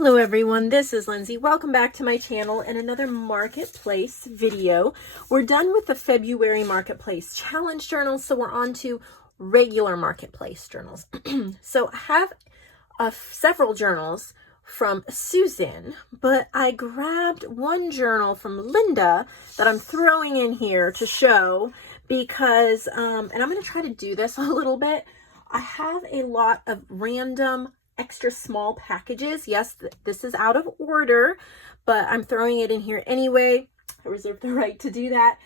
Hello everyone, this is Lindsay. Welcome back to my channel and another marketplace video. We're done with the February marketplace challenge journals, so we're on to regular marketplace journals. So I have several journals from Susan, but I grabbed one journal from Linda that I'm throwing in here to show because, and I'm going to try to do this a little bit. I have a lot of random extra small packages. Yes, this is out of order, but I'm throwing it in here anyway. I reserve the right to do that.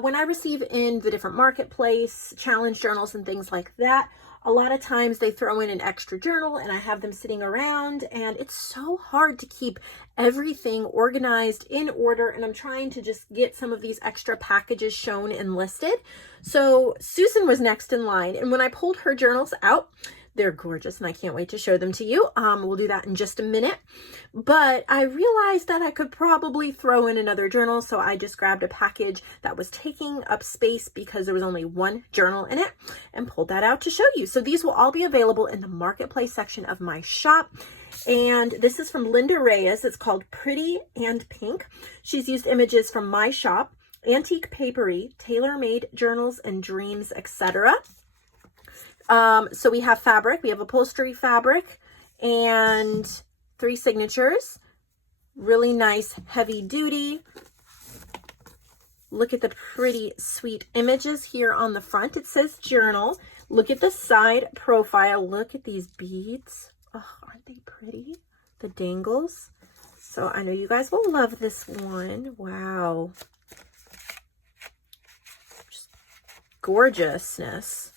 When I receive in the different marketplace challenge journals and things like that, a lot of times they throw in an extra journal and I have them sitting around, and it's so hard to keep everything organized in order, and I'm trying to just get some of these extra packages shown and listed. So Susan was next in line, and when I pulled her journals out, they're gorgeous and I can't wait to show them to you. We'll do that in just a minute. But I realized that I could probably throw in another journal, so I just grabbed a package that was taking up space because there was only one journal in it and pulled that out to show you. So these will all be available in the marketplace section of my shop. And this is from Linda Reyes. It's called Pretty and Pink. She's used images from my shop, Antique Papery, Tailor-Made Journals and Dreams, etc. So we have fabric, we have upholstery fabric, and 3 signatures. Really nice, heavy duty. Look at the pretty, sweet images here on the front. It says journal. Look at the side profile. Look at these beads. Oh, aren't they pretty? The dangles. So I know you guys will love this one. Wow. Just gorgeousness.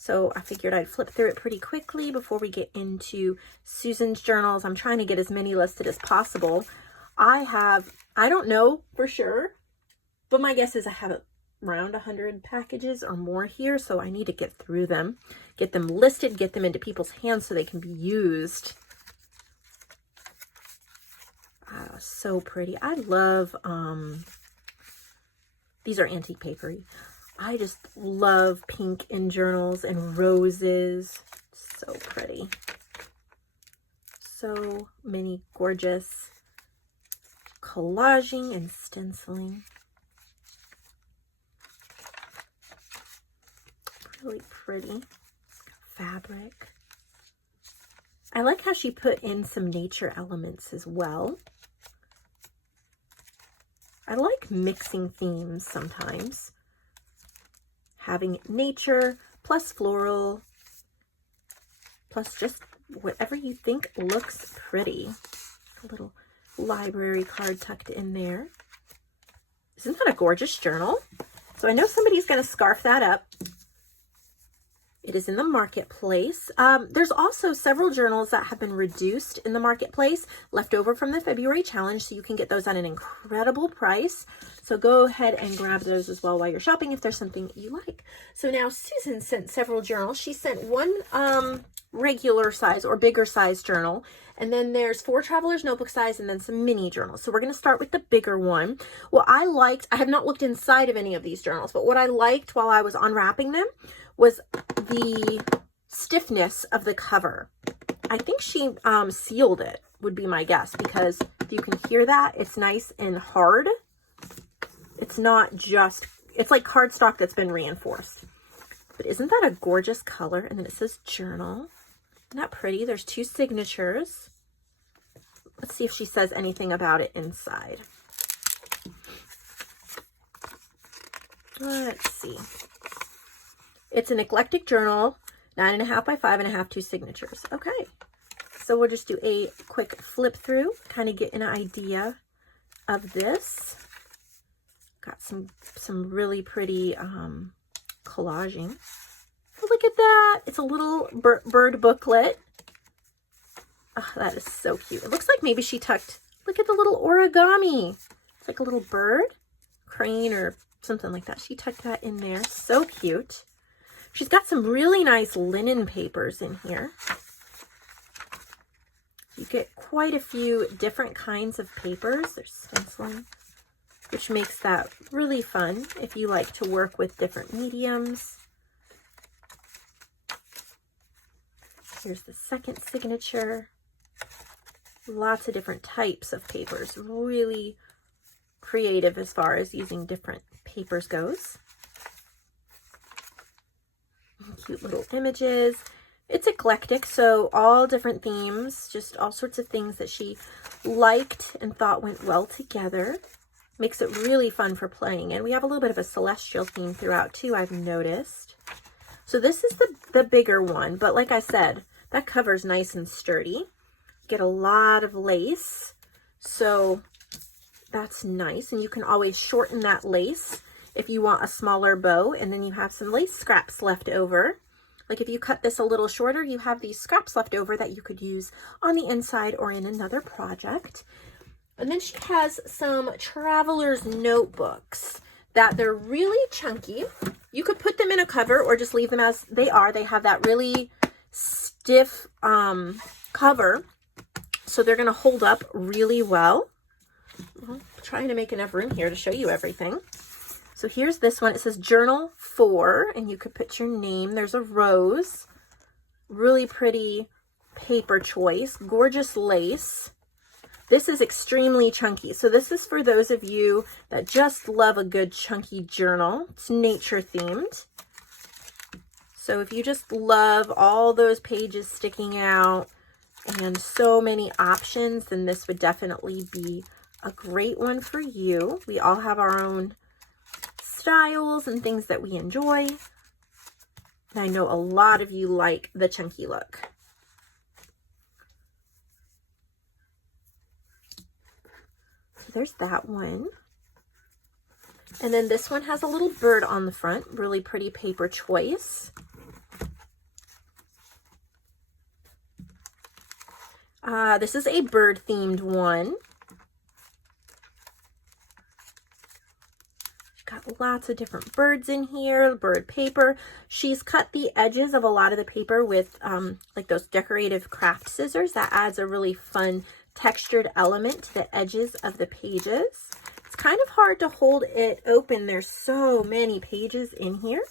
So I figured I'd flip through it pretty quickly before we get into Susan's journals. I'm trying to get as many listed as possible. I don't know for sure, but my guess is I have around 100 packages or more here. So I need to get through them, get them listed, get them into people's hands so they can be used. So pretty. I love, these are antique papery. I just love pink in journals and roses. So pretty. So many gorgeous collaging and stenciling. Really pretty. Fabric. I like how she put in some nature elements as well. I like mixing themes sometimes. Having nature plus floral plus just whatever you think looks pretty. A little library card tucked in there. Isn't that a gorgeous journal? So I know somebody's going to scarf that up. It is in the marketplace. There's also several journals that have been reduced in the marketplace, left over from the February challenge, so you can get those at an incredible price. So go ahead and grab those as well while you're shopping if there's something you like. So now Susan sent several journals. She sent one regular size or bigger size journal, and then there's 4 traveler's notebook size, and then some mini journals. So we're going to start with the bigger one. What I liked, I have not looked inside of any of these journals, but what I liked while I was unwrapping them was the stiffness of the cover. I think she sealed it, would be my guess, because if you can hear that, it's nice and hard. It's not just, it's like cardstock that's been reinforced. But isn't that a gorgeous color? And then it says journal. Isn't that pretty? There's 2 signatures. Let's see if she says anything about it inside. Let's see. It's an eclectic journal, 9.5 by 5.5, 2 signatures. Okay, so we'll just do a quick flip through, kind of get an idea of this. Got some really pretty collaging. Look at that. It's a little bird booklet. Oh, that is so cute. It looks like maybe she tucked, look at the little origami. It's like a little bird, crane or something like that. She tucked that in there. So cute. She's got some really nice linen papers in here. You get quite a few different kinds of papers. There's stenciling, which makes that really fun if you like to work with different mediums. Here's the second signature. Lots of different types of papers. Really creative as far as using different papers goes. Cute little images. It's eclectic, so all different themes, just all sorts of things that she liked and thought went well together. Makes it really fun for playing. And we have a little bit of a celestial theme throughout too, I've noticed. So this is the bigger one, but like I said, that cover's nice and sturdy. Get a lot of lace, so that's nice. And you can always shorten that lace if you want a smaller bow, and then you have some lace scraps left over. Like if you cut this a little shorter, you have these scraps left over that you could use on the inside or in another project. And then she has some traveler's notebooks that they're really chunky. You could put them in a cover or just leave them as they are. They have that really stiff cover, so they're going to hold up really well. I'm trying to make enough room here to show you everything. So here's this one. It says Journal 4, and you could put your name. There's a rose. Really pretty paper choice. Gorgeous lace. This is extremely chunky. So this is for those of you that just love a good chunky journal. It's nature themed. So if you just love all those pages sticking out and so many options, then this would definitely be a great one for you. We all have our own styles and things that we enjoy. And I know a lot of you like the chunky look. So there's that one. And then this one has a little bird on the front. Really pretty paper choice. This is a bird themed one. Got lots of different birds in here, bird paper. She's cut the edges of a lot of the paper with like those decorative craft scissors. That adds a really fun textured element to the edges of the pages. It's kind of hard to hold it open. There's so many pages in here.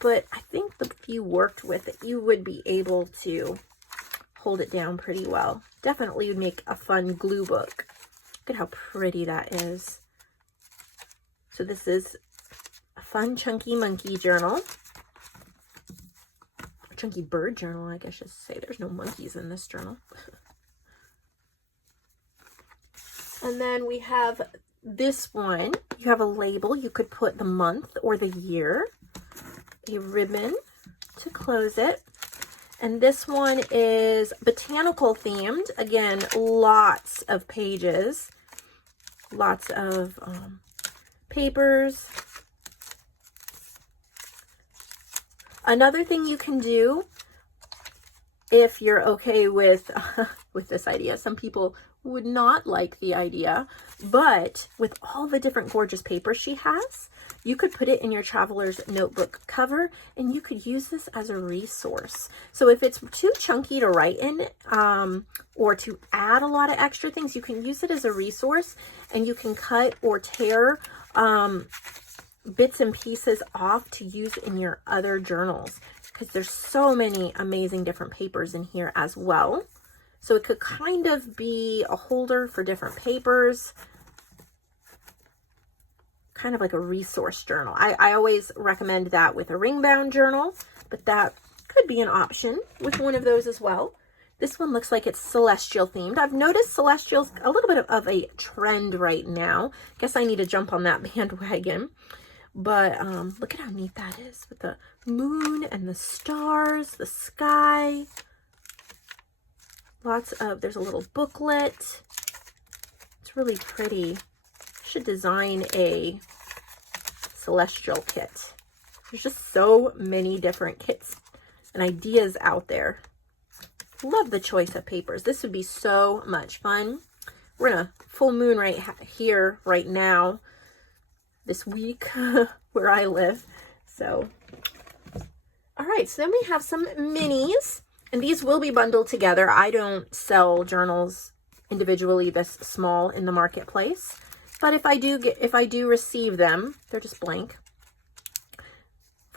But I think if you worked with it, you would be able to hold it down pretty well. Definitely would make a fun glue book. Look at how pretty that is. So this is a fun chunky monkey journal. Chunky bird journal, I guess I should say. There's no monkeys in this journal. And then we have this one. You have a label. You could put the month or the year. A ribbon to close it. And this one is botanical themed. Again, lots of pages. Lots of papers. Another thing you can do, if you're okay with this idea, some people would not like the idea, but with all the different gorgeous papers she has, you could put it in your traveler's notebook cover, and you could use this as a resource. So if it's too chunky to write in, or to add a lot of extra things, you can use it as a resource, and you can cut or tear bits and pieces off to use in your other journals, because there's so many amazing different papers in here as well. So it could kind of be a holder for different papers, kind of like a resource journal. I always recommend that with a ring bound journal, but that could be an option with one of those as well. This one looks like it's celestial themed. I've noticed celestial's a little bit of a trend right now. Guess I need to jump on that bandwagon. But look at how neat that is with the moon and the stars, the sky. There's a little booklet. It's really pretty. I should design a celestial kit. There's just so many different kits and ideas out there. Love the choice of papers. This would be so much fun. We're in a full moon right here, right now, this week where I live. So, all right, so then we have some minis, and these will be bundled together. I don't sell journals individually this small in the marketplace, but if I do receive them, they're just blank,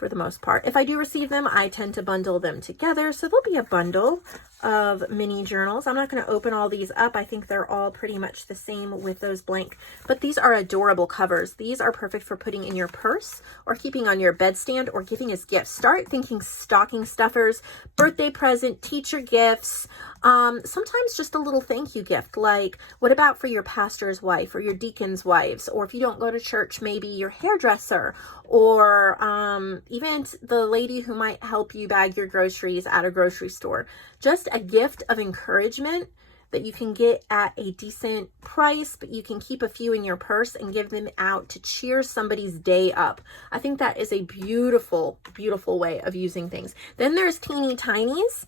for the most part. If I do receive them, I tend to bundle them together. So there'll be a bundle of mini journals. I'm not going to open all these up. I think they're all pretty much the same with those blank, but these are adorable covers. These are perfect for putting in your purse or keeping on your bedstand or giving as gifts. Start thinking stocking stuffers, birthday present, teacher gifts, sometimes just a little thank you gift. Like, what about for your pastor's wife or your deacon's wives? Or if you don't go to church, maybe your hairdresser, or even the lady who might help you bag your groceries at a grocery store. Just a gift of encouragement that you can get at a decent price, but you can keep a few in your purse and give them out to cheer somebody's day up. I think that is a beautiful, beautiful way of using things. Then there's teeny tinies.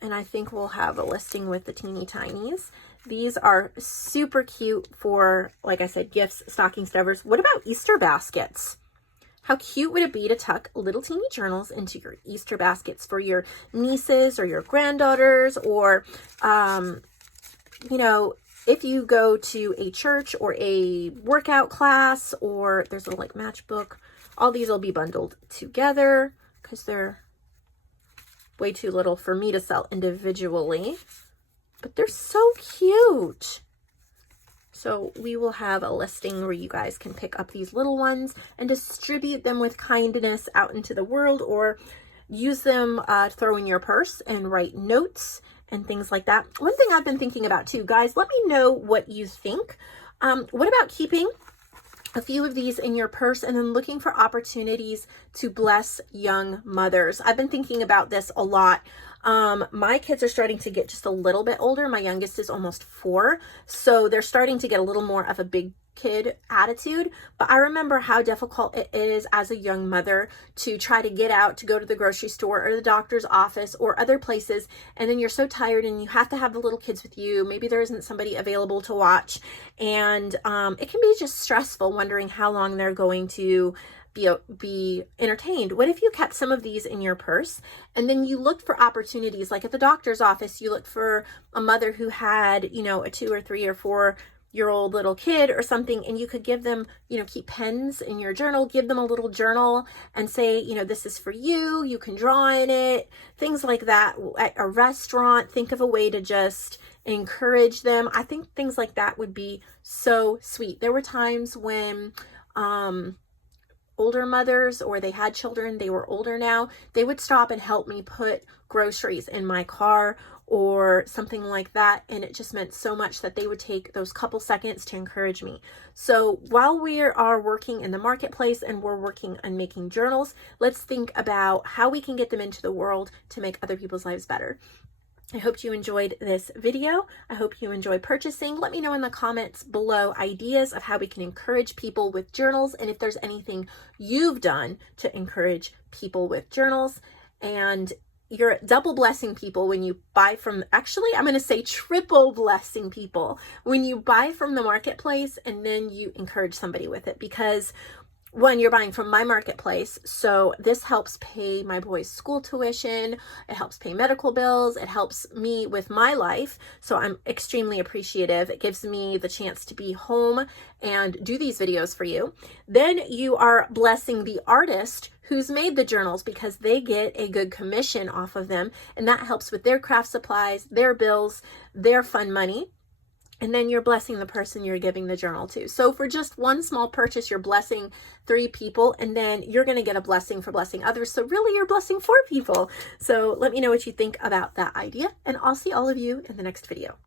And I think we'll have a listing with the teeny tinies. These are super cute for, like I said, gifts, stocking stuffers. What about Easter baskets? How cute would it be to tuck little teeny journals into your Easter baskets for your nieces or your granddaughters, or, you know, if you go to a church or a workout class, or there's a like matchbook, all these will be bundled together because they're way too little for me to sell individually, but they're so cute. So we will have a listing where you guys can pick up these little ones and distribute them with kindness out into the world, or use them, throw in your purse and write notes and things like that. One thing I've been thinking about too, guys, let me know what you think. What about keeping a few of these in your purse and then looking for opportunities to bless young mothers? I've been thinking about this a lot. My kids are starting to get just a little bit older. My youngest is almost 4. So they're starting to get a little more of a big kid attitude. But I remember how difficult it is as a young mother to try to get out to go to the grocery store or the doctor's office or other places. And then you're so tired and you have to have the little kids with you. Maybe there isn't somebody available to watch. And it can be just stressful wondering how long they're going to be entertained. What if you kept some of these in your purse and then you looked for opportunities, like at the doctor's office, you looked for a mother who had, you know, a 2 or 3 or 4-year-old little kid or something, and you could give them, you know, keep pens in your journal, give them a little journal and say, you know, this is for you, you can draw in it, things like that. At a restaurant, think of a way to just encourage them. I think things like that would be so sweet. There were times when older mothers, or they had children, they were older now, they would stop and help me put groceries in my car or something like that. And it just meant so much that they would take those couple seconds to encourage me. So while we are working in the marketplace and we're working on making journals, let's think about how we can get them into the world to make other people's lives better. I hope you enjoyed this video. I hope you enjoy purchasing. Let me know in the comments below ideas of how we can encourage people with journals, and if there's anything you've done to encourage people with journals. And you're double blessing people when you buy from, actually, I'm going to say triple blessing people when you buy from the marketplace and then you encourage somebody with it, because one, you're buying from my marketplace, so this helps pay my boys' school tuition, it helps pay medical bills, it helps me with my life, so I'm extremely appreciative. It gives me the chance to be home and do these videos for you. Then you are blessing the artist who's made the journals, because they get a good commission off of them, and that helps with their craft supplies, their bills, their fun money. And then you're blessing the person you're giving the journal to. So for just one small purchase, you're blessing 3 people, and then you're going to get a blessing for blessing others. So really, you're blessing 4 people. So let me know what you think about that idea, and I'll see all of you in the next video.